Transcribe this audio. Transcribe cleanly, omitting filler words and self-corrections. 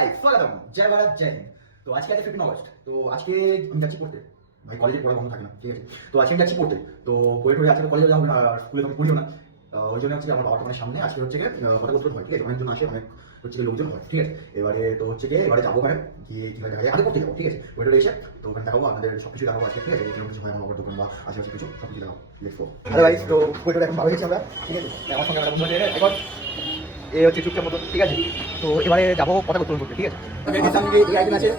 Guys স্বাগতম জয় ভারত জয় হিন্দ। তো আজকে আছে 15 আগস্ট। তো আজকে আমি যাচ্ছি পড়তে, ভাই কলেজে পড়া বন্ধ থাকে না, ঠিক আছে। তো আজকে আমি যাচ্ছি পড়তে, তো পড়ে টড়ে আজকে কলেজে যাবো না, স্কুলে আমি পড়িও না। ওই জন্য হচ্ছে কি আমার বাবার দোকানের সামনে আজকে হচ্ছে কথাপত্র হয়, ঠিক আছে। অনেকজন আসে, অনেক হচ্ছে লোকজন হয়, ঠিক আছে। এবারে তো হচ্ছে গিয়ে এবারে যাবো ওখানে গিয়ে কিভাবে দেখা যায় আগে পড়তে যাবো, ঠিক আছে। ওই টড়ে এসে তো ওখানে দেখাবো আপনাদের সবকিছু দেখাবো আজকে, ঠিক আছে। কিরকম কিছু হয় আমার বাবার দোকান বা আশেপাশে কিছু সবকিছু দেখাবো। Let's go. হ্যালো গাইস, তো ওই টড়ে এখন ভালো হয়েছে আমরা, ঠিক আছে। আমার সঙ্গে আমরা বন্ধু আছে এখন এ হচ্ছে চুপচাপ মতো, ঠিক আছে। তো এবারে যাবো কথা করতে, ঠিক আছে। এই আইটেম আছে